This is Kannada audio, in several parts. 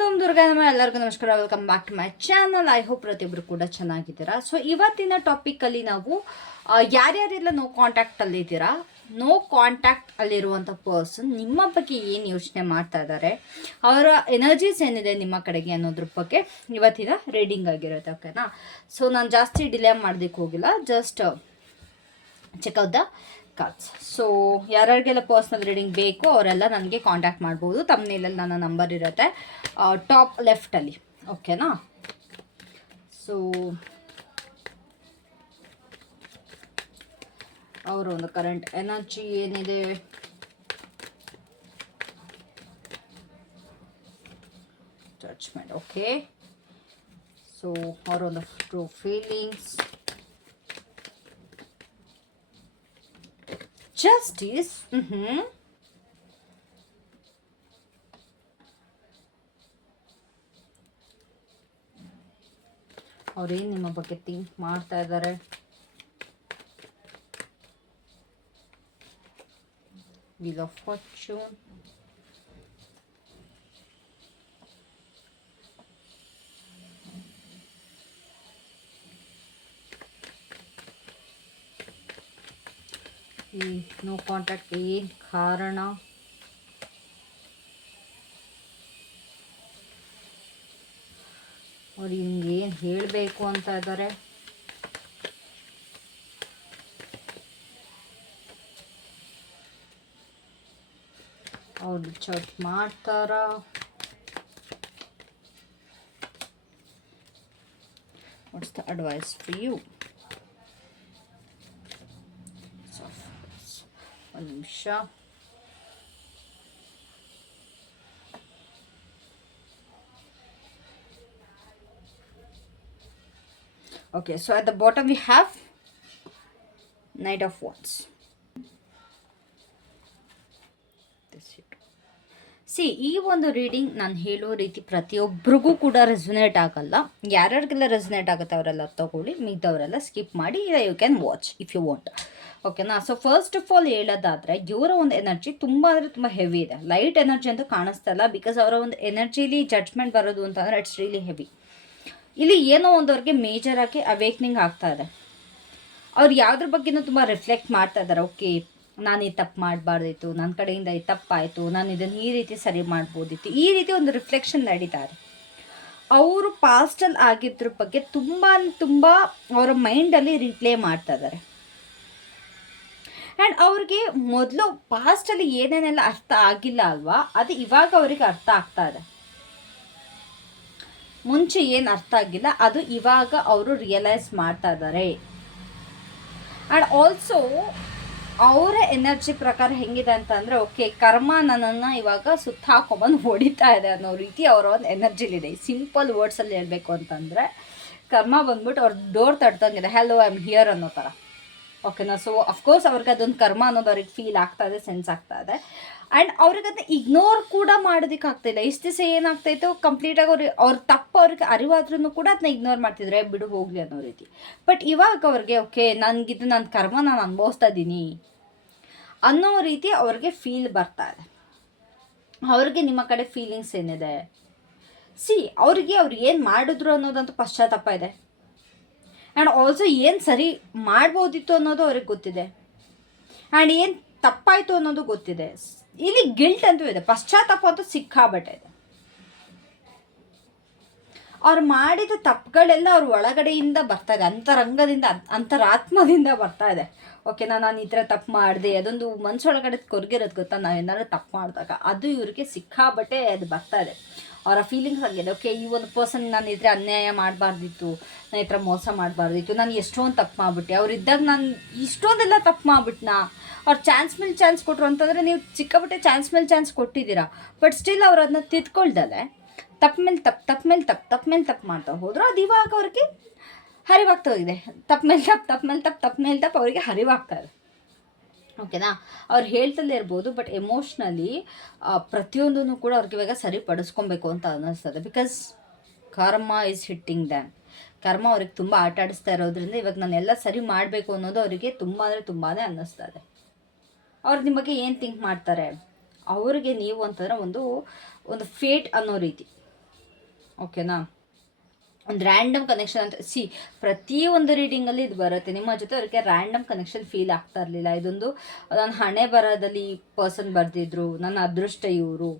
ಧೂಮ್ ದುರ್ಗಾ ನಮ್ಮ ಎಲ್ಲರಿಗೂ ನಮಸ್ಕಾರ. Welcome back to my channel. I hope ಪ್ರತಿಯೊಬ್ಬರು ಕೂಡ ಚೆನ್ನಾಗಿದ್ದೀರಾ. ಸೊ ಇವತ್ತಿನ ಟಾಪಿಕಲ್ಲಿ ನಾವು ಯಾರ್ಯಾರೆಲ್ಲ ನೋ ಕಾಂಟ್ಯಾಕ್ಟಲ್ಲಿ ಇದ್ದೀರಾ, ನೋ ಕಾಂಟ್ಯಾಕ್ಟ್ ಅಲ್ಲಿರುವಂಥ ಪರ್ಸನ್ ನಿಮ್ಮ ಬಗ್ಗೆ ಏನು ಯೋಚನೆ ಮಾಡ್ತಾ ಇದ್ದಾರೆ, ಅವರ ಎನರ್ಜೀಸ್ ಏನಿದೆ ನಿಮ್ಮ ಕಡೆಗೆ ಅನ್ನೋದ್ರ ಬಗ್ಗೆ ಇವತ್ತಿನ ರೀಡಿಂಗ್ ಆಗಿರುತ್ತೆ. ಓಕೆನಾ? ಸೊ ನಾನು ಜಾಸ್ತಿ ಡಿಲೇ ಮಾಡೋದಕ್ಕೆ ಹೋಗಿಲ್ಲ, just check out the cards. So ಯಾರ್ಯಾರಿಗೆಲ್ಲ ಪರ್ಸ್ನಲ್ ರೀಡಿಂಗ್ ಬೇಕು ಅವರೆಲ್ಲ ನನಗೆ ಕಾಂಟ್ಯಾಕ್ಟ್ ಮಾಡ್ಬೋದು. ತಮ್ಮನೇಲಲ್ಲಿ ನನ್ನ ನಂಬರ್ ಇರುತ್ತೆ ಟಾಪ್ ಲೆಫ್ಟಲ್ಲಿ. ಓಕೆನಾ? ಸೊ ಅವರ ಒಂದು ಕರೆಂಟ್ ಎನರ್ಜಿ ಏನಿದೆ, ಜಡ್ಜ್ಮೆಂಟ್. ಓಕೆ, ಸೊ ಅವರ ಒಂದು ಟ್ರೂ ಫೀಲಿಂಗ್ಸ್, justice. ಅವ್ರೇನು ನಿಮ್ಮ ಬಗ್ಗೆ ಥಿಂಕ್ ಮಾಡ್ತಾ ಇದ್ದಾರೆ, wheel of fortune, ಈ ನೋ ಕಾಂಟ್ಯಾಕ್ಟ್ ಏನು ಕಾರಣ, ಅವ್ರು ಹಿಂಗೇನು ಹೇಳಬೇಕು ಅಂತ ಇದ್ದಾರೆ, ಅವ್ರು ಚಾಟ್ ಮಾಡ್ತಾರ, what's the advice for you. ಒಂದು ನಿಮಿಷ. Okay, so at the bottom we have Knight of Wands. C, ಈ ಒಂದು ರೀಡಿಂಗ್ ನಾನು ಹೇಳೋ ರೀತಿ ಪ್ರತಿಯೊಬ್ಬರಿಗೂ ಕೂಡ ರೆಸೊನೇಟ್ ಆಗಲ್ಲ. ಯಾರ್ಯಾರಿಗೆಲ್ಲ ರೆಸೊನೇಟ್ ಆಗುತ್ತೆ ಅವರೆಲ್ಲ ತಗೊಳ್ಳಿ, ಮಿಗ್ದವರೆಲ್ಲ ಸ್ಕಿಪ್ ಮಾಡಿ. You can watch if you want. ಓಕೆನಾ? ಸೊ ಫಸ್ಟ್ ಆಫ್ ಆಲ್ ಹೇಳೋದಾದರೆ, ಇವರ ಒಂದು ಎನರ್ಜಿ ತುಂಬ ಅಂದರೆ ತುಂಬ ಹೆವಿ ಇದೆ. ಲೈಟ್ ಎನರ್ಜಿ ಅಂತೂ ಕಾಣಿಸ್ತಾ ಇಲ್ಲ, ಬಿಕಾಸ್ ಅವರ ಒಂದು ಎನರ್ಜಿಲಿ ಜಡ್ಜ್ಮೆಂಟ್ ಬರೋದು ಅಂತಂದರೆ ಇಟ್ಸ್ ರಿಯಲಿ ಹೆವಿ. ಇಲ್ಲಿ ಏನೋ ಒಂದವ್ರಿಗೆ ಮೇಜರ್ ಆಗಿ ಅವೇಕ್ನಿಂಗ್ ಆಗ್ತಾ ಇದೆ. ಅವ್ರು ಯಾವುದ್ರ ಬಗ್ಗೆನೂ ತುಂಬ ರಿಫ್ಲೆಕ್ಟ್ ಮಾಡ್ತಾ ಇದ್ದಾರೆ. ಓಕೆ, ನಾನು ಈ ತಪ್ಪು ಮಾಡಬಾರ್ದಿತ್ತು, ನನ್ನ ಕಡೆಯಿಂದ ಈ ತಪ್ಪಾಯಿತು, ನಾನು ಇದನ್ನು ಈ ರೀತಿ ಸರಿ ಮಾಡ್ಬೋದಿತ್ತು, ಈ ರೀತಿ ಒಂದು ರಿಫ್ಲೆಕ್ಷನ್ ನಡೀತಾ ಇದೆ. ಅವರು ಪಾಸ್ಟಲ್ಲಿ ಆಗಿದ್ರ ಬಗ್ಗೆ ತುಂಬ ಅವರ ಮೈಂಡಲ್ಲಿ ರಿಪ್ಲೇ ಮಾಡ್ತಾ ಇದ್ದಾರೆ. ಆ್ಯಂಡ್ ಅವ್ರಿಗೆ ಮೊದಲು ಪಾಸ್ಟಲ್ಲಿ ಏನೇನೆಲ್ಲ ಅರ್ಥ ಆಗಿಲ್ಲ ಅಲ್ವಾ, ಅದು ಇವಾಗ ಅವ್ರಿಗೆ ಅರ್ಥ ಆಗ್ತಾ ಇದೆ. ಮುಂಚೆ ಏನು ಅರ್ಥ ಆಗಿಲ್ಲ ಅದು ಇವಾಗ ಅವರು ರಿಯಲೈಸ್ ಮಾಡ್ತಾ ಇದ್ದಾರೆ. ಆ್ಯಂಡ್ ಆಲ್ಸೋ ಅವರ ಎನರ್ಜಿ ಪ್ರಕಾರ ಹೆಂಗಿದೆ ಅಂತಂದರೆ, ಓಕೆ, ಕರ್ಮ ನನ್ನನ್ನು ಇವಾಗ ಸುತ್ತ ಹಾಕೊಂಬಂದು ಹೊಡಿತಾ ಇದೆ ಅನ್ನೋ ರೀತಿ ಅವರ ಒಂದು ಎನರ್ಜಿಲಿದೆ. ಸಿಂಪಲ್ ವರ್ಡ್ಸಲ್ಲಿ ಹೇಳಬೇಕು ಅಂತಂದರೆ, ಕರ್ಮ ಬಂದ್ಬಿಟ್ಟು ಅವ್ರ ಡೋರ್ ತಡ್ದಂಗಿದೆ, ಹಲೋ ಐ ಆಮ್ ಹಿಯರ್ ಅನ್ನೋ ಥರ. ಓಕೆನಾ? ಸೊ ಅಫ್ಕೋರ್ಸ್ ಅವ್ರಿಗೆ ಅದೊಂದು ಕರ್ಮ ಅನ್ನೋದು ಅವ್ರಿಗೆ ಫೀಲ್ ಆಗ್ತಾ ಇದೆ, ಸೆನ್ಸ್ ಆಗ್ತಾ ಇದೆ. ಆ್ಯಂಡ್ ಅವ್ರಿಗೆ ಅದನ್ನ ಇಗ್ನೋರ್ ಕೂಡ ಮಾಡೋದಕ್ಕಾಗ್ತಾಯಿಲ್ಲ. ಇಷ್ಟು ದಿವಸ ಏನಾಗ್ತಾಯಿತ್ತು, ಕಂಪ್ಲೀಟಾಗಿ ಅವ್ರ ತಪ್ಪು ಅವ್ರಿಗೆ ಅರಿವಾದ್ರೂ ಕೂಡ ಅದನ್ನ ಇಗ್ನೋರ್ ಮಾಡ್ತಿದ್ರೆ, ಬಿಡು ಹೋಗಲಿ ಅನ್ನೋ ರೀತಿ. ಬಟ್ ಇವಾಗ ಅವ್ರಿಗೆ ಓಕೆ, ನನಗಿದು ನನ್ನ ಕರ್ಮ ನಾನು ಅನುಭವಿಸ್ತಾ ಇದ್ದೀನಿ ಅನ್ನೋ ರೀತಿ ಅವ್ರಿಗೆ ಫೀಲ್ ಬರ್ತಾ ಇದೆ. ಅವ್ರಿಗೆ ನಿಮ್ಮ ಕಡೆ ಫೀಲಿಂಗ್ಸ್ ಏನಿದೆ, ಸಿ ಅವ್ರಿಗೆ ಅವ್ರು ಏನು ಮಾಡಿದ್ರು ಅನ್ನೋದಂತೂ ಪಶ್ಚಾತ್ತಾಪ ಇದೆ. ಆ್ಯಂಡ್ ಆಲ್ಸೋ ಏನು ಸರಿ ಮಾಡ್ಬೋದಿತ್ತು ಅನ್ನೋದು ಅವ್ರಿಗೆ ಗೊತ್ತಿದೆ. ಆ್ಯಂಡ್ ಏನು ತಪ್ಪಾಯಿತು ಅನ್ನೋದು ಗೊತ್ತಿದೆ. ಇಲ್ಲಿ ಗಿಲ್ಟ್ ಅಂತೂ ಇದೆ, ಪಶ್ಚಾತ್ತಾಪ ಅಂತೂ ಸಿಕ್ಕಾಬಟ್ಟೆ ಇದೆ. ಅವ್ರು ಮಾಡಿದ ತಪ್ಪುಗಳೆಲ್ಲ ಅವ್ರ ಒಳಗಡೆಯಿಂದ ಬರ್ತಾ ಇದೆ, ಅಂತರಾತ್ಮದಿಂದ ಬರ್ತಾ ಇದೆ. ಓಕೆನಾ? ನಾನು ಈ ಥರ ತಪ್ಪು ಮಾಡಿದೆ, ಅದೊಂದು ಮನಸ್ಸೊಳಗಡೆ ಕೊರಗಿರೋದು ಗೊತ್ತಾ, ನಾವು ಏನಾದ್ರು ತಪ್ಪು ಮಾಡಿದಾಗ ಅದು ಇವ್ರಿಗೆ ಸಿಕ್ಕಾಬಟ್ಟೆ ಅದು ಬರ್ತಾ ಇದೆ. ಅವರ ಫೀಲಿಂಗ್ಸ್ ಆಗಿದೆ. ಓಕೆ, ಈ ಒಂದು ಪರ್ಸನ್ ನಾನು ಇದ್ರೆ ಅನ್ಯಾಯ ಮಾಡಬಾರ್ದಿತ್ತು, ನಾನು ಈ ಥರ ಮೋಸ ಮಾಡಬಾರ್ದಿತ್ತು, ನಾನು ಎಷ್ಟೊಂದು ತಪ್ಪು ಮಾಡಿಬಿಟ್ಟೆ, ಅವ್ರಿದ್ದಾಗ ನಾನು ಇಷ್ಟೊಂದೆಲ್ಲ ತಪ್ಪು ಮಾಡಿಬಿಟ್ನಾ. ಅವ್ರು ಚಾನ್ಸ್ ಮೇಲೆ ಚಾನ್ಸ್ ಕೊಟ್ಟರು ಅಂತಂದರೆ, ನೀವು ಸಿಕ್ಕಾಬಟ್ಟೆ ಚಾನ್ಸ್ ಮೇಲೆ ಚಾನ್ಸ್ ಕೊಟ್ಟಿದ್ದೀರಾ, ಬಟ್ ಸ್ಟಿಲ್ ಅವ್ರು ಅದನ್ನ ತಿದ್ಕೊಳ್ದಲೆ ತಪ್ಪು ಮೇಲೆ ತಪ್ಪು ಮಾಡ್ತಾ ಹೋದ್ರು. ಅದು ಇವಾಗ ಅವ್ರಿಗೆ ಹರಿವಾಗ್ತಾ ಹೋಗಿದೆ. ತಪ್ಪು ಮೇಲೆ ತಪ್ಪು ಅವರಿಗೆ ಹರಿವಾಗ್ತಾ ಇದೆ. ಓಕೆನಾ? ಅವ್ರು ಹೇಳ್ತಲೇ ಇರ್ಬೋದು, ಬಟ್ ಎಮೋಷ್ನಲಿ ಪ್ರತಿಯೊಂದೂ ಕೂಡ ಅವ್ರಿಗೆ ಇವಾಗ ಸರಿಪಡಿಸ್ಕೊಬೇಕು ಅಂತ ಅನ್ನಿಸ್ತದೆ. ಬಿಕಾಸ್ ಕರ್ಮ ಈಸ್ ಹಿಟ್ಟಿಂಗ್ ದ್ಯಾಮ್. ಕರ್ಮ ಅವ್ರಿಗೆ ತುಂಬ ಆಟ ಆಡಿಸ್ತಾ ಇರೋದ್ರಿಂದ ಇವಾಗ ನಾನೆಲ್ಲ ಸರಿ ಮಾಡಬೇಕು ಅನ್ನೋದು ಅವರಿಗೆ ತುಂಬ ಅಂದರೆ ತುಂಬಾ ಅನ್ನಿಸ್ತಾ ಇದೆ. ಅವ್ರು ನಿಮ್ಮ ಬಗ್ಗೆ ಏನು ಥಿಂಕ್ ಮಾಡ್ತಾರೆ, ಅವ್ರಿಗೆ ನೀವು ಅಂತಂದರೆ ಒಂದು ಫೇಟ್ ಅನ್ನೋ ರೀತಿ. ಓಕೆನಾ. ಒಂದು ರ್ಯಾಂಡಮ್ ಕನೆಕ್ಷನ್ ಅಂತ ಪ್ರತಿಯೊಂದು ರೀಡಿಂಗಲ್ಲಿ ಇದು ಬರುತ್ತೆ. ನಿಮ್ಮ ಜೊತೆ ಅವ್ರಿಗೆ ರ್ಯಾಂಡಮ್ ಕನೆಕ್ಷನ್ ಫೀಲ್ ಆಗ್ತಾ ಇರಲಿಲ್ಲ. ಇದೊಂದು ನನ್ನ ಹಣೆ ಬರದಲ್ಲಿ ಪರ್ಸನ್ ಬರೆದಿದ್ರು, ನನ್ನ ಅದೃಷ್ಟ ಇವರು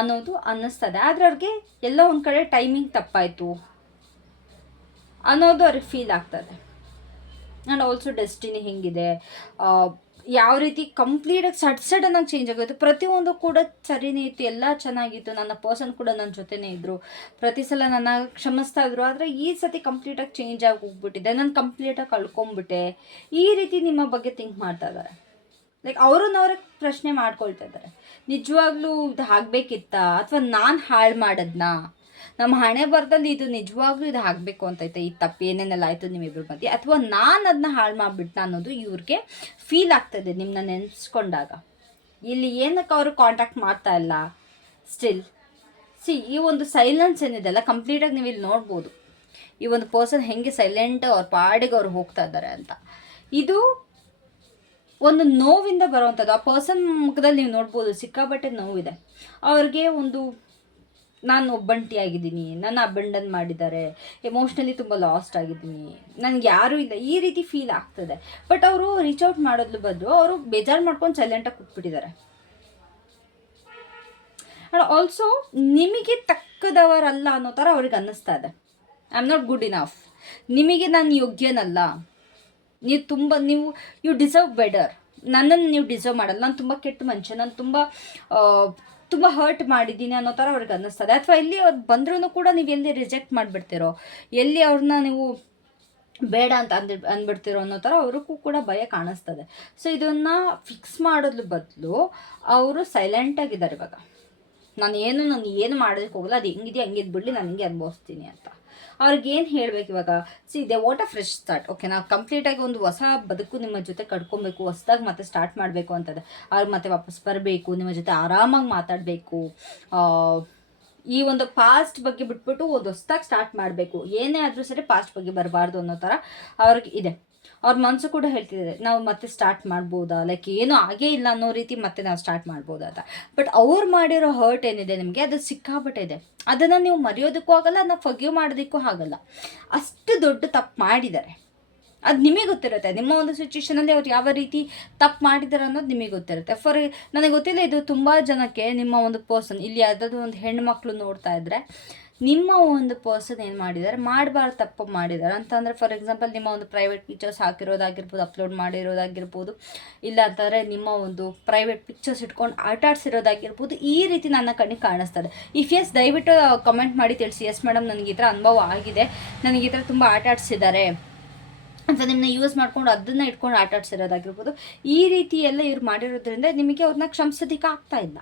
ಅನ್ನೋದು ಅನ್ನಿಸ್ತದೆ. ಆದರೆ ಅವ್ರಿಗೆ ಎಲ್ಲ ಒಂದು ಕಡೆ ಟೈಮಿಂಗ್ ತಪ್ಪಾಯಿತು ಅನ್ನೋದು ಅವ್ರಿಗೆ ಫೀಲ್ ಆಗ್ತದೆ. ಆ್ಯಂಡ್ ಆಲ್ಸೋ ಡೆಸ್ಟಿನಿ ಹೆಂಗಿದೆ, ಯಾವ ರೀತಿ ಕಂಪ್ಲೀಟಾಗಿ ಸಡನ್ನಾಗಿ ಚೇಂಜ್ ಆಗೋಯ್ತು. ಪ್ರತಿಯೊಂದು ಕೂಡ ಸರಿನೇ ಇತ್ತು, ಎಲ್ಲ ಚೆನ್ನಾಗಿತ್ತು. ನನ್ನ ಪರ್ಸನ್ ಕೂಡ ನನ್ನ ಜೊತೆನೇ ಇದ್ದರು, ಪ್ರತಿ ಸಲ ನನ್ನ ಕ್ಷಮಿಸ್ತಾ ಇದ್ರು. ಆದರೆ ಈ ಸತಿ ಕಂಪ್ಲೀಟಾಗಿ ಚೇಂಜ್ ಆಗಿ ಹೋಗ್ಬಿಟ್ಟಿದೆ, ನಾನು ಕಂಪ್ಲೀಟಾಗಿ ಕಳ್ಕೊಂಬಿಟ್ಟೆ. ಈ ರೀತಿ ನಿಮ್ಮ ಬಗ್ಗೆ ಥಿಂಕ್ ಮಾಡ್ತಾ ಇದ್ದಾರೆ. ಲೈಕ್ ಅವ್ರನ್ನವ್ರಿಗೆ ಪ್ರಶ್ನೆ ಮಾಡ್ಕೊಳ್ತಾ ಇದ್ದಾರೆ, ನಿಜವಾಗ್ಲೂ ಇದು ಆಗಬೇಕಿತ್ತಾ, ಅಥವಾ ನಾನು ಹಾಳು ಮಾಡೋದ್ನಾ, ನಮ್ಮ ಹಣೆ ಬರದಲ್ಲಿ ಇದು ನಿಜವಾಗ್ಲೂ ಇದು ಆಗಬೇಕು ಅಂತೈತೆ, ಈ ತಪ್ಪು ಏನೇನೆಲ್ಲ ಆಯಿತು ನಿಮ್ಮಿಬ್ಬರ ಮಧ್ಯೆ, ಅಥವಾ ನಾನು ಅದನ್ನ ಹಾಳು ಮಾಡಿಬಿಟ್ಟ ಅನ್ನೋದು ಇವ್ರಿಗೆ ಫೀಲ್ ಆಗ್ತದೆ ನಿಮ್ಮನ್ನ ನೆನೆಸ್ಕೊಂಡಾಗ. ಇಲ್ಲಿ ಏನಕ್ಕೆ ಅವರು ಕಾಂಟ್ಯಾಕ್ಟ್ ಮಾಡ್ತಾ ಇಲ್ಲ ಸ್ಟಿಲ್. ಈ ಒಂದು ಸೈಲೆನ್ಸ್ ಏನಿದೆ ಅಲ್ಲ, ಕಂಪ್ಲೀಟಾಗಿ ನೀವು ಇಲ್ಲಿ ನೋಡ್ಬೋದು ಈ ಒಂದು ಪರ್ಸನ್ ಹೆಂಗೆ ಸೈಲೆಂಟ್ ಅವ್ರ ಪಾಡಿಗೆ ಅವ್ರು ಹೋಗ್ತಾ ಇದ್ದಾರೆ ಅಂತ. ಇದು ಒಂದು ನೋವಿಂದ ಬರುವಂಥದ್ದು. ಆ ಪರ್ಸನ್ ಮುಖದಲ್ಲಿ ನೀವು ನೋಡ್ಬೋದು ಸಿಕ್ಕಾಬಟ್ಟೆ ನೋವಿದೆ. ಅವ್ರಿಗೆ ಒಂದು ನಾನು ಒಬ್ಬಂಟಿಯಾಗಿದ್ದೀನಿ, ನನ್ನ ಅಬಂಡನ್ ಮಾಡಿದ್ದಾರೆ, ಎಮೋಷ್ನಲಿ ತುಂಬ ಲಾಸ್ಟ್ ಆಗಿದ್ದೀನಿ, ನನಗೆ ಯಾರೂ ಇಲ್ಲ, ಈ ರೀತಿ ಫೀಲ್ ಆಗ್ತದೆ. ಬಟ್ ಅವರು ರೀಚ್ ಔಟ್ ಮಾಡೋದ್ರ ಬದಲು ಅವರು ಬೇಜಾರು ಮಾಡ್ಕೊಂಡು ಸೈಲೆಂಟಾಗಿ ಕೂತ್ಬಿಟ್ಟಿದ್ದಾರೆ. ಆ್ಯಂಡ್ ಆಲ್ಸೋ ನಿಮಗೆ ತಕ್ಕದವರಲ್ಲ ಅನ್ನೋ ಥರ ಅವ್ರಿಗೆ ಅನ್ನಿಸ್ತಾ ಇದೆ. I am not good enough, ನಿಮಗೆ ನಾನು ಯೋಗ್ಯನಲ್ಲ, ನೀವು ಯು ಡಿಸರ್ವ್ ಬೆಟರ್, ನನ್ನನ್ನು ನೀವು ಡಿಸರ್ವ್ ಮಾಡಲ್ಲ, ನಾನು ತುಂಬ ಕೆಟ್ಟ ಮನುಷ್ಯ, ನಾನು ತುಂಬ ಹರ್ಟ್ ಮಾಡಿದ್ದೀನಿ ಅನ್ನೋ ಥರ ಅವ್ರಿಗೆ ಅನ್ನಿಸ್ತದೆ. ಅಥವಾ ಎಲ್ಲಿ ಅವ್ರು ಬಂದ್ರೂ ಕೂಡ ನೀವು ಎಲ್ಲಿ ರಿಜೆಕ್ಟ್ ಮಾಡಿಬಿಡ್ತೀರೋ, ಎಲ್ಲಿ ಅವ್ರನ್ನ ನೀವು ಬೇಡ ಅಂತ ಅಂದ್ಬಿಡ್ತಿರೋ ಅನ್ನೋ ಥರ ಅವ್ರಿಗೂ ಕೂಡ ಭಯ ಕಾಣಿಸ್ತದೆ. ಸೊ ಇದನ್ನು ಫಿಕ್ಸ್ ಮಾಡೋದ್ರ ಬದಲು ಅವರು ಸೈಲೆಂಟಾಗಿದ್ದಾರೆ ಇವಾಗ. ನಾನು ಏನು ಮಾಡೋದಕ್ಕೆ ಹೋಗಲ್ಲ, ಅದು ಹೆಂಗಿದೆಯೋ ಹಂಗಿದ್ದು ಬಿಡಲಿ, ನಾನು ಹಿಂಗೆ ಅನುಭವಿಸ್ತೀನಿ ಅಂತ. ಅವ್ರಿಗೇನು ಹೇಳಬೇಕು ಇವಾಗ, they what a fresh start. Okay, ನಾವು ಕಂಪ್ಲೀಟಾಗಿ ಒಂದು ಹೊಸ ಬದುಕು ನಿಮ್ಮ ಜೊತೆ ಕಟ್ಕೊಬೇಕು, ಹೊಸದಾಗಿ ಮತ್ತೆ ಸ್ಟಾರ್ಟ್ ಮಾಡಬೇಕು ಅಂತದೆ. ಅವ್ರಿಗೆ ಮತ್ತೆ ವಾಪಸ್ ಬರಬೇಕು, ನಿಮ್ಮ ಜೊತೆ ಆರಾಮಾಗಿ ಮಾತಾಡಬೇಕು, ಈ ಒಂದು ಪಾಸ್ಟ್ ಬಗ್ಗೆ ಬಿಟ್ಬಿಟ್ಟು ಒಂದು ಹೊಸದಾಗಿ ಸ್ಟಾರ್ಟ್ ಮಾಡಬೇಕು. ಏನೇ ಆದರೂ ಸರಿ ಪಾಸ್ಟ್ ಬಗ್ಗೆ ಬರಬಾರ್ದು ಅನ್ನೋ ಥರ ಅವ್ರಿಗೆ ಇದೆ. ಅವ್ರ ಮನಸ್ಸು ಕೂಡ ಹೇಳ್ತಿದ್ದಾರೆ, ನಾವು ಮತ್ತೆ ಸ್ಟಾರ್ಟ್ ಮಾಡ್ಬೋದಾ, ಲೈಕ್ ಏನೂ ಆಗೇ ಇಲ್ಲ ಅನ್ನೋ ರೀತಿ ಮತ್ತೆ ನಾವು ಸ್ಟಾರ್ಟ್ ಮಾಡ್ಬೋದಾ ಅಂತ. ಬಟ್ ಅವ್ರು ಮಾಡಿರೋ ಹರ್ಟ್ ಏನಿದೆ ನಿಮಗೆ, ಅದು ಸಿಕ್ಕಾಪಟ್ಟೆ ಇದೆ. ಅದನ್ನು ನೀವು ಮರೆಯೋದಕ್ಕೂ ಆಗಲ್ಲ, ನಾವು ಫರ್ಗಿವ್ ಮಾಡೋದಕ್ಕೂ ಆಗಲ್ಲ. ಅಷ್ಟು ದೊಡ್ಡ ತಪ್ಪು ಮಾಡಿದ್ದಾರೆ, ಅದು ನಿಮಗೆ ಗೊತ್ತಿರುತ್ತೆ. ನಿಮ್ಮ ಒಂದು ಸಿಚುವೇಷನಲ್ಲಿ ಅವ್ರು ಯಾವ ರೀತಿ ತಪ್ಪು ಮಾಡಿದ್ದಾರೆ ಅನ್ನೋದು ನಿಮಗೆ ಗೊತ್ತಿರುತ್ತೆ. ನನಗೆ ಗೊತ್ತಿಲ್ಲ, ಇದು ತುಂಬ ಜನಕ್ಕೆ ನಿಮ್ಮ ಒಂದು ಪರ್ಸನ್ ಇಲ್ಲಿ ಯಾವುದಾದ್ರು ಒಂದು ಹೆಣ್ಮಕ್ಳು ನೋಡ್ತಾ ಇದ್ದರೆ, ನಿಮ್ಮ ಒಂದು ಪರ್ಸನ್ ಏನು ಮಾಡಿದ್ದಾರೆ, ಮಾಡಬಾರ್ದು ತಪ್ಪು ಮಾಡಿದ್ದಾರೆ ಅಂತಂದರೆ, ಫಾರ್ ಎಕ್ಸಾಂಪಲ್ ನಿಮ್ಮ ಒಂದು ಪ್ರೈವೇಟ್ ಪಿಕ್ಚರ್ಸ್ ಹಾಕಿರೋದಾಗಿರ್ಬೋದು, ಅಪ್ಲೋಡ್ ಮಾಡಿರೋದಾಗಿರ್ಬೋದು, ಇಲ್ಲ ಅಂತಂದರೆ ನಿಮ್ಮ ಒಂದು ಪ್ರೈವೇಟ್ ಪಿಕ್ಚರ್ಸ್ ಇಟ್ಕೊಂಡು ಆಟಾಡ್ಸಿರೋದಾಗಿರ್ಬೋದು, ಈ ರೀತಿ ನನ್ನ ಕಣ್ಣಿಗೆ ಕಾಣಿಸ್ತದೆ. ಇಫ್ ಎಸ್ ದಯವಿಟ್ಟು ಕಮೆಂಟ್ ಮಾಡಿ ತಿಳಿಸಿ, ಎಸ್ ಮೇಡಮ್ ನನಗೆ ಈ ಥರ ಅನುಭವ ಆಗಿದೆ, ನನಗೆ ಈ ಥರ ತುಂಬ ಆಟಾಡ್ಸಿದ್ದಾರೆ ಅಂತ ನಿಮ್ಮನ್ನ ಯೂಸ್ ಮಾಡ್ಕೊಂಡು ಅದನ್ನು ಇಟ್ಕೊಂಡು ಆಟಾಡ್ಸಿರೋದಾಗಿರ್ಬೋದು. ಈ ರೀತಿ ಎಲ್ಲ ಇವ್ರು ಮಾಡಿರೋದ್ರಿಂದ ನಿಮಗೆ ಅವ್ರನ್ನ ಕ್ಷಮಿಸೋದಕ್ಕೆ ಆಗ್ತಾ ಇಲ್ಲ.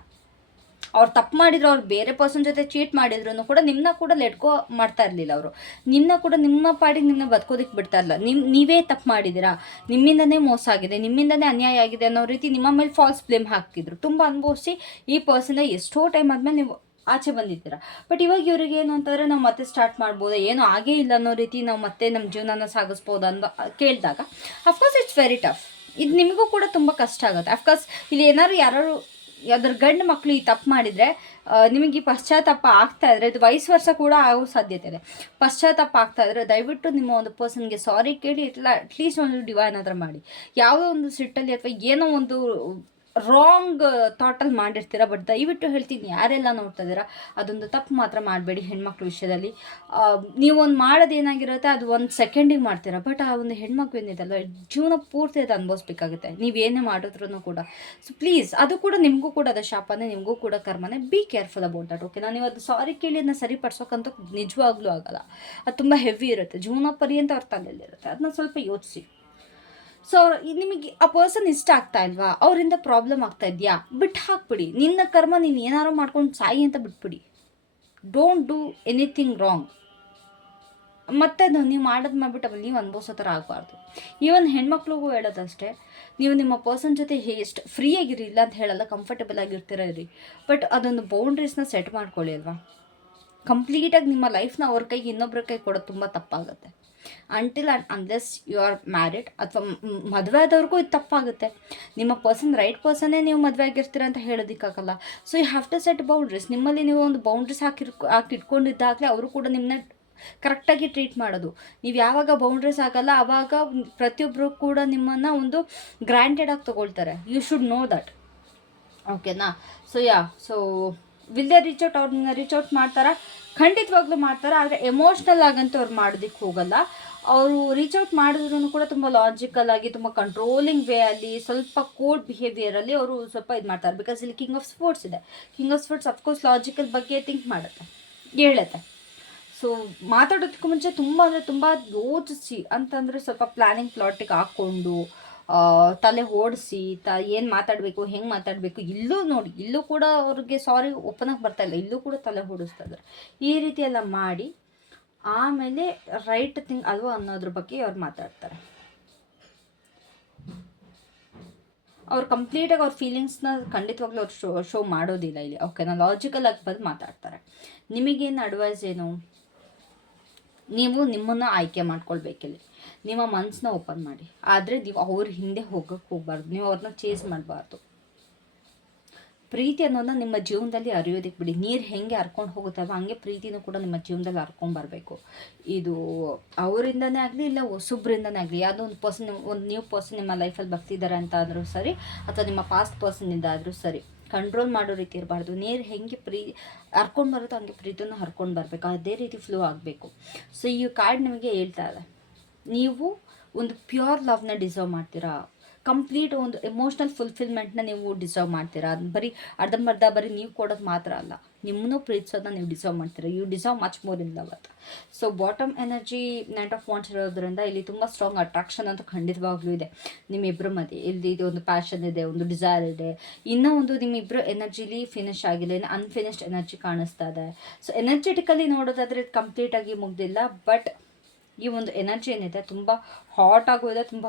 ಅವ್ರು ತಪ್ಪು ಮಾಡಿದ್ರು, ಅವ್ರು ಬೇರೆ ಪರ್ಸನ್ ಜೊತೆ ಚೀಟ್ ಮಾಡಿದ್ರು ಕೂಡ ನಿಮ್ಮನ್ನ ಕೂಡ ಲೆಟ್ಕೋ ಮಾಡ್ತಾ ಇರಲಿಲ್ಲ. ಅವರು ನಿಮ್ಮನ್ನ ಕೂಡ ನಿಮ್ಮ ಪಾಡಿಗೆ ನಿಮ್ಮನ್ನ ಬದುಕೋದಕ್ಕೆ ಬಿಡ್ತಾ ಇಲ್ಲ. ನೀವೇ ತಪ್ಪು ಮಾಡಿದ್ದೀರಾ, ನಿಮ್ಮಿಂದನೇ ಮೋಸ ಆಗಿದೆ, ನಿಮ್ಮಿಂದನೇ ಅನ್ಯಾಯ ಆಗಿದೆ ಅನ್ನೋ ರೀತಿ ನಿಮ್ಮ ಮೇಲೆ ಫಾಲ್ಸ್ ಬ್ಲೇಮ್ ಹಾಕಿದ್ರು. ತುಂಬ ಅನುಭವಿಸಿ ಈ ಪರ್ಸನ್ನ ಎಷ್ಟೋ ಟೈಮ್ ಆದಮೇಲೆ ನೀವು ಆಚೆ ಬಂದಿದ್ದೀರಾ. ಬಟ್ ಇವಾಗ ಇವ್ರಿಗೆ ಏನು ಅಂತಂದರೆ, ನಾವು ಮತ್ತೆ ಸ್ಟಾರ್ಟ್ ಮಾಡ್ಬೋದಾ, ಏನೂ ಆಗೇ ಇಲ್ಲ ಅನ್ನೋ ರೀತಿ ನಾವು ಮತ್ತೆ ನಮ್ಮ ಜೀವನನ ಸಾಗಿಸ್ಬೋದಾ ಅಂತ ಕೇಳಿದಾಗ ಅಫ್ಕೋರ್ಸ್ ಇಟ್ಸ್ ವೆರಿ ಟಫ್. ಇದು ನಿಮಗೂ ಕೂಡ ತುಂಬ ಕಷ್ಟ ಆಗುತ್ತೆ. ಅಫ್ಕೋರ್ಸ್ ಇಲ್ಲಿ ಯಾರು ಯಾವ್ದಾದ್ರು ಗಂಡು ಮಕ್ಕಳು ಈ ತಪ್ಪು ಮಾಡಿದರೆ ನಿಮಗೆ ಈ ಪಶ್ಚಾತ್ತಾಪ ಆಗ್ತಾ ಇದ್ರೆ, ಇದು ವಯಸ್ಸು ವರ್ಷ ಕೂಡ ಆಗೋ ಸಾಧ್ಯತೆ ಇದೆ. ಪಶ್ಚಾತ್ತಾಪ ಆಗ್ತಾ ಇದ್ರೆ ದಯವಿಟ್ಟು ನಿಮ್ಮ ಒಂದು ಪರ್ಸನ್ಗೆ ಸಾರಿ ಕೇಳಿ, ಅಟ್ಲೀಸ್ಟ್ ಒಂದು ಡಿವೈನ್ ಆದ್ರೆ ಮಾಡಿ. ಯಾವುದೋ ಒಂದು ಸಿಟ್ಟಲ್ಲಿ ಅಥವಾ ಏನೋ ಒಂದು ರಾಂಗ್ ಥಾಟಲ್ಲಿ ಮಾಡಿರ್ತೀರ. ಬಟ್ ದಯವಿಟ್ಟು ಹೇಳ್ತೀನಿ, ಯಾರೆಲ್ಲ ನೋಡ್ತಾ ಇದ್ದೀರಾ, ಅದೊಂದು ತಪ್ಪು ಮಾತ್ರ ಮಾಡಬೇಡಿ ಹೆಣ್ಮಕ್ಳ ವಿಷಯದಲ್ಲಿ. ನೀವು ಒಂದು ಮಾಡೋದು ಏನಾಗಿರುತ್ತೆ, ಅದು ಒಂದು ಸೆಕೆಂಡಿಗೆ ಮಾಡ್ತೀರಾ. ಬಟ್ ಆ ಒಂದು ಹೆಣ್ಮಕ್ಳು ಏನಿದೆಲ್ಲ ಜೀವನ ಪೂರ್ತಿ ಅದು ಅನುಭವಿಸ್ಬೇಕಾಗುತ್ತೆ, ನೀವೇನೇ ಮಾಡಿದ್ರೂ ಕೂಡ. ಸೊ ಪ್ಲೀಸ್, ಅದು ಕೂಡ ನಿಮಗೂ ಕೂಡ ಅದು ಶಾಪನೇ, ನಿಮಗೂ ಕೂಡ ಕರ್ಮನೇ. Be careful about that. Okay, ನಾನು ಇವತ್ತು ಸಾರಿ ಕೇಳಿ ಅದನ್ನ ಸರಿಪಡಿಸೋಕ್ಕಂತೂ ನಿಜವಾಗ್ಲೂ ಆಗಲ್ಲ. ಅದು ತುಂಬ ಹೆವಿ ಇರುತ್ತೆ, ಜೀವನ ಪರ್ಯಂತ ಅವ್ರ ತಲೆಯಲ್ಲಿರುತ್ತೆ. ಅದನ್ನ ಸ್ವಲ್ಪ ಯೋಚಿಸಿ. ಸೊ ನಿಮಗೆ ಆ ಪರ್ಸನ್ ಇಷ್ಟ ಆಗ್ತಾ ಇಲ್ವಾ, ಅವರಿಂದ ಪ್ರಾಬ್ಲಮ್ ಆಗ್ತಾ ಇದೆಯಾ, ಬಿಟ್ಟು ಹಾಕ್ಬಿಡಿ. ನಿನ್ನ ಕರ್ಮ ನೀನು ಏನಾರು ಮಾಡ್ಕೊಂಡು ಸಾಯಿ ಅಂತ ಬಿಟ್ಬಿಡಿ. Don't do anything wrong. ಮತ್ತೆ ನೀವು ಮಾಡೋದು ಮಾಡಿಬಿಟ್ಟು ಆಮೇಲೆ ನೀವು ಅನುಭವಿಸೋ ಥರ ಆಗಬಾರ್ದು. ಈವನ್ ಹೆಣ್ಮಕ್ಳಿಗೂ ಹೇಳೋದಷ್ಟೇ, ನೀವು ನಿಮ್ಮ ಪರ್ಸನ್ ಜೊತೆ ಎಷ್ಟು ಫ್ರೀಯಾಗಿರಿ, ಇಲ್ಲ ಅಂತ ಹೇಳಲ್ಲ, ಕಂಫರ್ಟಬಲ್ ಆಗಿರ್ತೀರ ಇರಿ. ಬಟ್ ಅದೊಂದು ಬೌಂಡ್ರೀಸ್ನ ಸೆಟ್ ಮಾಡ್ಕೊಳ್ಳಿ ಅಲ್ವಾ. ಕಂಪ್ಲೀಟಾಗಿ ನಿಮ್ಮ ಲೈಫ್ನ ಅವ್ರ ಕೈಗೆ ಇನ್ನೊಬ್ಬರ ಕೈ ಕೊಡೋದು ತುಂಬ ತಪ್ಪಾಗುತ್ತೆ. Until and unless you are married ಅಥವಾ ಮದುವೆ ಆದವ್ರಿಗೂ ಇದು ತಪ್ಪಾಗುತ್ತೆ. ನಿಮ್ಮ ಪರ್ಸನ್ ರೈಟ್ ಪರ್ಸನ್ನೇ ನೀವು ಮದುವೆ ಆಗಿರ್ತೀರ ಅಂತ ಹೇಳೋದಕ್ಕಾಗಲ್ಲ. So you have to set boundaries. ನಿಮ್ಮಲ್ಲಿ ನೀವು ಒಂದು ಬೌಂಡ್ರೀಸ್ ಹಾಕಿಟ್ಕೊಂಡಿದ್ದಾಗಲೇ ಅವರು ಕೂಡ ನಿಮ್ಮನ್ನ ಕರೆಕ್ಟಾಗಿ ಟ್ರೀಟ್ ಮಾಡೋದು. ನೀವು ಯಾವಾಗ ಬೌಂಡ್ರೀಸ್ ಆಗಲ್ಲ ಆವಾಗ ಪ್ರತಿಯೊಬ್ಬರು ಕೂಡ ನಿಮ್ಮನ್ನು ಒಂದು ಗ್ರ್ಯಾಂಟೆಡ್ ಆಗಿ ತೊಗೊಳ್ತಾರೆ. You should know that. ಓಕೆನಾ? So will they reach out? ಅವ್ರನ್ನ ರೀಚ್ ಔಟ್ ಮಾಡ್ತಾರಾ? ಖಂಡಿತವಾಗ್ಲೂ ಮಾಡ್ತಾರೆ. ಆದರೆ ಎಮೋಷ್ನಲ್ ಆಗಂತೂ ಅವ್ರು ಮಾಡೋದಕ್ಕೆ ಹೋಗಲ್ಲ. ಅವರು ರೀಚ್ ಔಟ್ ಮಾಡಿದ್ರೂ ಕೂಡ ತುಂಬ ಲಾಜಿಕಲ್ ಆಗಿ, ತುಂಬ ಕಂಟ್ರೋಲಿಂಗ್ ವೇ ಅಲ್ಲಿ, ಸ್ವಲ್ಪ ಕೋಲ್ಡ್ ಬಿಹೇವಿಯರಲ್ಲಿ ಅವರು ಸ್ವಲ್ಪ ಇದು ಮಾಡ್ತಾರೆ. ಬಿಕಾಸ್ ಇಲ್ಲಿ ಕಿಂಗ್ ಆಫ್ ಸ್ಪೋರ್ಟ್ಸ್ ಇದೆ. King of sports of course logical ಬಗ್ಗೆ ಥಿಂಕ್ ಮಾಡುತ್ತೆ, ಹೇಳುತ್ತೆ. ಸೊ ಮಾತಾಡೋದಕ್ಕೂ ಮುಂಚೆ ತುಂಬ ಅಂದರೆ ತುಂಬ ಯೋಚಿಸಿ, ಅಂತಂದರೆ ಸ್ವಲ್ಪ ಪ್ಲ್ಯಾನಿಂಗ್ ಪ್ಲಾಟಿಗೆ ಹಾಕ್ಕೊಂಡು ತಲೆ ಓಡಿಸಿ ಏನು ಮಾತಾಡಬೇಕು, ಹೆಂಗೆ ಮಾತಾಡಬೇಕು, ಇಲ್ಲೂ ನೋಡಿ, ಇಲ್ಲೂ ಕೂಡ ಅವ್ರಿಗೆ ಸಾರಿ ಓಪನಾಗಿ ಬರ್ತಾಯಿಲ್ಲ, ಇಲ್ಲೂ ಕೂಡ ತಲೆ ಓಡಿಸ್ತಾ ಇದ್ದಾರೆ. ಈ ರೀತಿ ಎಲ್ಲ ಮಾಡಿ ಆಮೇಲೆ ರೈಟ್ ಥಿಂಗ್ ಅಲ್ವಾ ಅನ್ನೋದ್ರ ಬಗ್ಗೆ ಅವ್ರು ಮಾತಾಡ್ತಾರೆ. ಅವ್ರು ಕಂಪ್ಲೀಟಾಗಿ ಅವ್ರ ಫೀಲಿಂಗ್ಸ್ನ ಖಂಡಿತವಾಗ್ಲೂ ಅವ್ರು ಶೋ ಮಾಡೋದಿಲ್ಲ ಇಲ್ಲಿ. ಓಕೆನಾ? ಲಾಜಿಕಲ್ ಆಗಿ ಬಂದು ಮಾತಾಡ್ತಾರೆ. ನಿಮಗೇನು ಅಡ್ವೈಸ್ ಏನು? ನೀವು ನಿಮ್ಮನ್ನು ಆಯ್ಕೆ ಮಾಡ್ಕೊಳ್ಬೇಕಿಲ್ಲಿ. ನಿಮ್ಮ ಮನಸ್ಸನ್ನ ಓಪನ್ ಮಾಡಿ. ಆದರೆ ನೀವು ಅವ್ರ ಹಿಂದೆ ಹೋಗಬಾರ್ದು. ನೀವು ಅವ್ರನ್ನ ಚೇಸ್ ಮಾಡಬಾರ್ದು. ಪ್ರೀತಿ ಅನ್ನೋದನ್ನ ನಿಮ್ಮ ಜೀವನದಲ್ಲಿ ಅರಿಯೋದಕ್ಕೆ ಬಿಡಿ. ನೀರು ಹೆಂಗೆ ಹರ್ಕೊಂಡು ಹೋಗುತ್ತಲ್ವ ಹಂಗೆ ಪ್ರೀತಿನೂ ಕೂಡ ನಿಮ್ಮ ಜೀವನದಲ್ಲಿ ಹರ್ಕೊಂಡ್ಬರ್ಬೇಕು. ಇದು ಅವರಿಂದನೇ ಆಗಲಿ, ಇಲ್ಲ ಹೊಸಬ್ರಿಂದನೇ ಆಗಲಿ, ಯಾವುದೋ ಒಂದು ನ್ಯೂ ಪರ್ಸನ್ ನಿಮ್ಮ ಲೈಫಲ್ಲಿ ಬರ್ತಿದ್ದಾರೆ ಅಂತ ಆದರೂ ಸರಿ, ಅಥವಾ ನಿಮ್ಮ ಪಾಸ್ಟ್ ಪರ್ಸನ್ನಿಂದ ಆದರೂ ಸರಿ, ಕಂಟ್ರೋಲ್ ಮಾಡೋ ರೀತಿ ಇರಬಾರ್ದು. ನೀರು ಹೆಂಗೆ ಹರ್ಕೊಂಡು ಬರುತ್ತೋ ಹಂಗೆ ಪ್ರೀತಿನ ಹರ್ಕೊಂಡು ಬರಬೇಕು. ಅದೇ ರೀತಿ ಫ್ಲೋ ಆಗಬೇಕು. ಸೊ ಈ ಕಾರ್ಡ್ ನಿಮಗೆ ಹೇಳ್ತಾ ಇದೆ, ನೀವು ಒಂದು ಪ್ಯೂರ್ ಲವ್ನ ಡಿಸರ್ವ್ ಮಾಡ್ತೀರಾ. ಕಂಪ್ಲೀಟ್ ಒಂದು ಎಮೋಷ್ನಲ್ ಫುಲ್ಫಿಲ್ಮೆಂಟ್ನ ನೀವು ಡಿಸರ್ವ್ ಮಾಡ್ತೀರಾ. ಅದು ಬರೀ ಅರ್ಧಂಬರ್ಧ ಬರೀ ನೀವು ಕೊಡೋದು ಮಾತ್ರ ಅಲ್ಲ, ನಿಮ್ಮನ್ನೂ ಪ್ರೀತಿಸೋದನ್ನ ನೀವು ಡಿಸರ್ವ್ ಮಾಡ್ತೀರಾ. You deserve much more in love ಅಂತ. So bottom energy knight of wands ಇರೋದ್ರಿಂದ ಇಲ್ಲಿ ತುಂಬ ಸ್ಟ್ರಾಂಗ್ ಅಟ್ರಾಕ್ಷನ್ ಅಂತೂ ಖಂಡಿತವಾಗ್ಲೂ ಇದೆ ನಿಮ್ಮಿಬ್ಬರ ಮಧ್ಯೆ. ಇಲ್ಲಿ ಒಂದು ಪ್ಯಾಷನ್ ಇದೆ, ಒಂದು ಡಿಸೈರ್ ಇದೆ. ಇನ್ನೂ ಒಂದು ನಿಮ್ಮಿಬ್ಬರು ಎನರ್ಜಿಲಿ ಫಿನಿಶ್ ಆಗಿಲ್ಲ, ಇನ್ನು ಅನ್ಫಿನಿಶ್ಡ್ ಎನರ್ಜಿ ಕಾಣಿಸ್ತಾ ಇದೆ. ಸೊ ಎನರ್ಜೆಟಿಕಲಿ ನೋಡೋದಾದರೆ ಇದು ಕಂಪ್ಲೀಟಾಗಿ ಮುಗ್ದಿಲ್ಲ. ಬಟ್ ಈ ಒಂದು ಎನರ್ಜಿ ಏನಿದೆ ತುಂಬ ಹಾಟ್ ಆಗೋಗಿದೆ, ತುಂಬ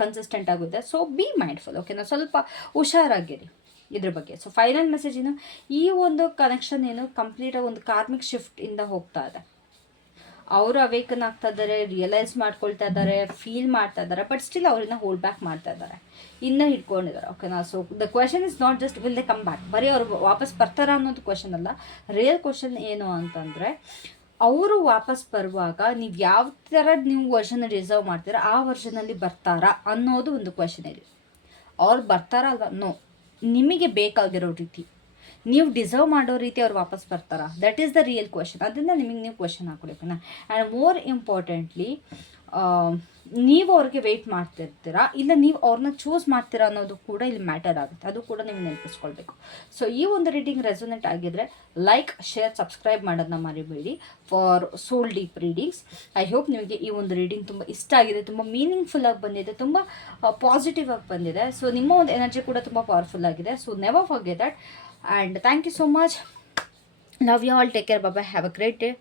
ಕನ್ಸಿಸ್ಟೆಂಟ್ ಆಗಿದೆ. So B mindful. ಓಕೆನಾ? ಸ್ವಲ್ಪ ಹುಷಾರಾಗಿರಿ ಇದ್ರ ಬಗ್ಗೆ. ಸೊ ಫೈನಲ್ ಮೆಸೇಜ್ ಏನು, ಈ ಒಂದು ಕನೆಕ್ಷನ್ ಏನು ಕಂಪ್ಲೀಟಾಗಿ ಒಂದು ಕಾರ್ಮಿಕ್ ಶಿಫ್ಟಿಂದ ಹೋಗ್ತಾ ಇದೆ. ಅವರು ಅವೇಕನ್ ಆಗ್ತಾ ಇದ್ದಾರೆ, ರಿಯಲೈಸ್ ಮಾಡ್ಕೊಳ್ತಾ ಇದ್ದಾರೆ, ಫೀಲ್ ಮಾಡ್ತಾ ಇದ್ದಾರೆ. ಬಟ್ ಸ್ಟಿಲ್ ಅವ್ರನ್ನ ಹೋಲ್ಡ್ ಬ್ಯಾಕ್ ಮಾಡ್ತಾ ಇದ್ದಾರೆ, ಇನ್ನೂ ಹಿಡ್ಕೊಂಡಿದ್ದಾರೆ. ಓಕೆನಾ? So the question is not just will they come back. ಬರೀ ಅವರು ವಾಪಸ್ ಬರ್ತಾರಾ ಅನ್ನೋದು ಕ್ವೆಶನ್ ಅಲ್ಲ. ರಿಯಲ್ ಕ್ವೆಶನ್ ಏನು ಅಂತಂದರೆ, ಅವರು ವಾಪಸ್ ಬರುವಾಗ ನೀವು ಯಾವ ಥರ ನೀವು ವರ್ಷನ ರಿಸರ್ವ್ ಮಾಡ್ತೀರಾ ಆ ವರ್ಷನಲ್ಲಿ ಬರ್ತಾರಾ ಅನ್ನೋದು ಒಂದು ಕ್ವೆಶನ್ ಇದೆ. ಅವ್ರು ಬರ್ತಾರಾ ಅಲ್ವಾ? ನೋ. ನಿಮಗೆ ಬೇಕಾಗಿರೋ ರೀತಿ, ನೀವು ಡಿಸರ್ವ್ ಮಾಡೋ ರೀತಿ ಅವ್ರು ವಾಪಸ್ ಬರ್ತಾರಾ? That is the real question. ಅದನ್ನು ನಿಮಗೆ ನೀವು ಕ್ವೆಶನ್ ಹಾಕೊಳ್ಬೇಕಣ್ಣ. ಆ್ಯಂಡ್ ಮೋರ್ ಇಂಪಾರ್ಟೆಂಟ್ಲಿ, ನೀವು ಅವ್ರಿಗೆ ವೆಯ್ಟ್ ಮಾಡ್ತಿರ್ತೀರಾ, ಇಲ್ಲ ನೀವು ಅವ್ರನ್ನ ಚೂಸ್ ಮಾಡ್ತೀರಾ ಅನ್ನೋದು ಕೂಡ ಇಲ್ಲಿ ಮ್ಯಾಟರ್ ಆಗುತ್ತೆ. ಅದು ಕೂಡ ನೀವು ನೆನಪಿಸ್ಕೊಳ್ಬೇಕು. ಸೊ ಈ ಒಂದು ರೀಡಿಂಗ್ ರೆಸೊನೇಟ್ ಆಗಿದ್ರೆ ಲೈಕ್, ಶೇರ್, ಸಬ್ಸ್ಕ್ರೈಬ್ ಮಾಡೋದನ್ನ ಮರಿಬೇಡಿ for soul deep readings. I hope ನಿಮಗೆ ಈ ಒಂದು ರೀಡಿಂಗ್ ತುಂಬ ಇಷ್ಟ ಆಗಿದೆ, ತುಂಬ ಮೀನಿಂಗ್ಫುಲ್ಲಾಗಿ ಬಂದಿದೆ, ತುಂಬ ಪಾಸಿಟಿವ್ ಆಗಿ ಬಂದಿದೆ. ಸೊ ನಿಮ್ಮ ಒಂದು ಎನರ್ಜಿ ಕೂಡ ತುಂಬ ಪವರ್ಫುಲ್ ಆಗಿದೆ. So never forget that. And thank you so much. Love you all. Take care. Bye. Have a great day.